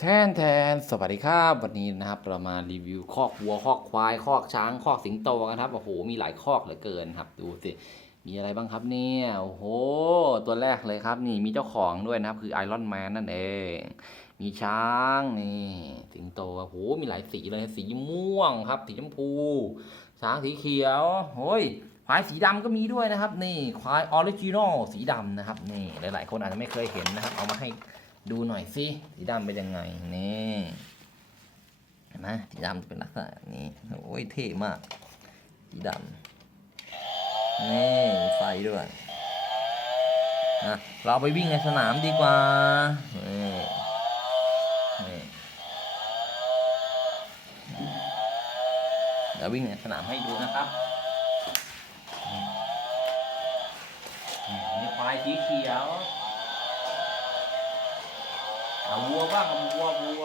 แทนแทนสวัสดีครับ วันนี้นะครับเรามารีวิวคอกวัวคอกควายคอกช้างคอกสิงโตกันครับโอ้โหมีหลายคอกเหลือเกินครับ ดูสิมีอะไรบ้างครับเนี่ยโอ้โห ตัวแรกเลยครับ นี่มีเจ้าของด้วยนะครับ คือไอรอนแมนนั่นเอง มีช้างนี่สิงโตโอ้โหมีหลายสีเลยสีม่วงครับ สีชมพู ช้างสีเขียวโอ้ยควายสีดำก็มีด้วยนะครับ นี่ควายออริจินอลสีดำนะครับนี่หลายๆ คนอาจจะไม่เคยเห็นนะครับ เอามาให้ ดูหน่อยสิสีดำเป็นยังไงนี่เห็นไหมสีดำจะเป็นลักษณะนี้โอ้ยเท่มากสีดำนี่ไฟด้วยนะเราไปวิ่งในสนามดีกว่านี่นี่เดี๋ยววิ่งในสนามให้ดูนะครับนี่ควายสีเขียว วัวบ้างเอาวัววัว